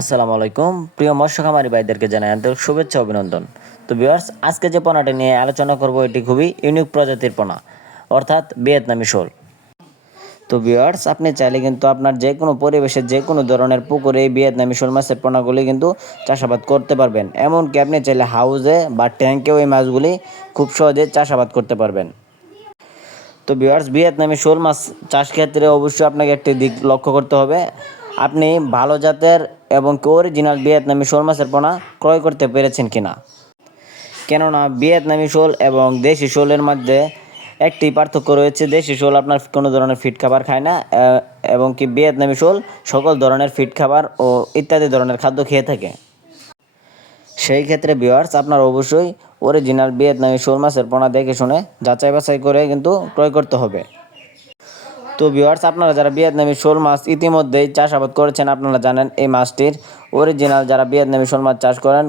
আসসালামু আলাইকুম প্রিয় মৎস্য খামারি ভাইদেরকে জানাই আন্তরিক শুভেচ্ছা অভিনন্দন। তো ভিউয়ার্স, আজকে যে পোনাটি নিয়ে আলোচনা করব এটি খুবই ইউনিক প্রজাতির পোনা, অর্থাৎ ভিয়েতনামি শোল। তো ভিউয়ার্স, আপনি চাইলে কিন্তু আপনার যে কোনো পরিবেশে যে কোনো ধরনের পুকুরে এই ভিয়েতনামি শোল মাছের পোনাগুলি কিন্তু চাষাবাদ করতে পারবেন। এমনকি আপনি চাইলে হাউজে বা ট্যাঙ্কেও এই মাছগুলি খুব সহজে চাষাবাদ করতে পারবেন। তো ভিউয়ার্স, ভিয়েতনামি শোল মাছ চাষ ক্ষেত্রে অবশ্যই আপনাকে একটি দিক লক্ষ্য করতে হবে। আপনি ভালো জাতের এবং অরিজিনাল ভিয়েতনামি শোল মাছের পোনা ক্রয় করতে পেরেছেন কিনা। কেননা ভিয়েতনামি শোল এবং দেশি শোলের মধ্যে একটি পার্থক্য রয়েছে। দেশি শোল আপনার কোনো ধরনের ফিড খাবার খায় না, এবং কি ভিয়েতনামি শোল সকল ধরনের ফিড খাবার ও ইত্যাদি ধরনের খাদ্য খেয়ে থাকে। সেই ক্ষেত্রে ভিউয়ার্স, আপনার অবশ্যই অরিজিনাল ভিয়েতনামি শোল মাছের পোনা দেখে শুনে যাচাই বাছাই করে কিন্তু ক্রয় করতে হবে। তো ভিউয়ার্স, আপনারা যারা ভিয়েতনামি শোল মাছ ইতিমধ্যেই চাষাবাদ করেছেন, আপনারা জানেন এই মাছটির অরিজিনাল যারা ভিয়েতনামি শোল মাছ চাষ করেন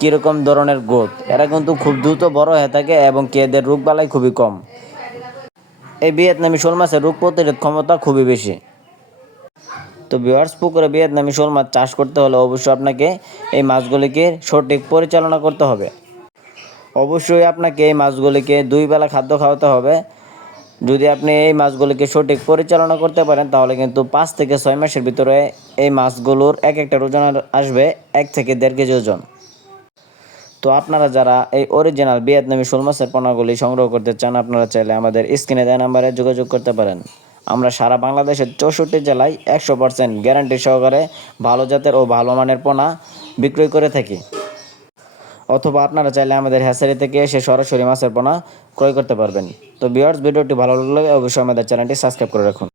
কীরকম ধরনের গ্রোথ। এরা কিন্তু খুব দ্রুত বড় হয়ে থাকে এবং এদের রোগবালাই খুবই কম। এই ভিয়েতনামি শোল মাছের রোগ প্রতিরোধ ক্ষমতা খুবই বেশি। তো ভিউয়ার্স, পুকুরে ভিয়েতনামি শোল মাছ চাষ করতে হলে অবশ্যই আপনাকে এই মাছগুলিকে সঠিক পরিচালনা করতে হবে। অবশ্যই আপনাকে এই মাছগুলিকে 2 বেলা খাদ্য খাওয়াতে হবে। যদি আপনি এই মাছগুলিকে সঠিক পরিচালনা করতে পারেন তাহলে কিন্তু 5 থেকে 6 মাসের ভিতরে এই মাছগুলোর এক একটার ওজন আসবে 1 থেকে 1.5 কেজি ওজন। তো আপনারা যারা এই অরিজিনাল ভিয়েতনামি শোল মাছের পোনাগুলি সংগ্রহ করতে চান, আপনারা চাইলে আমাদের স্ক্রিনে দেওয়া নাম্বারে যোগাযোগ করতে পারেন। আমরা সারা বাংলাদেশের 64 জেলায় 100% গ্যারান্টি সহকারে ভালো জাতের ও ভালো মানের পোনা বিক্রয় করে থাকি। অথবা আপনারা চাইলে আমাদের হ্যাচারি থেকে এসে সরাসরি মাছের পোনা ক্রয় করতে পারবেন। তো ভিউয়ার্স, ভিডিওটি ভালো লাগলে অবশ্যই আমাদের চ্যানেলটি সাবস্ক্রাইব করে রাখুন।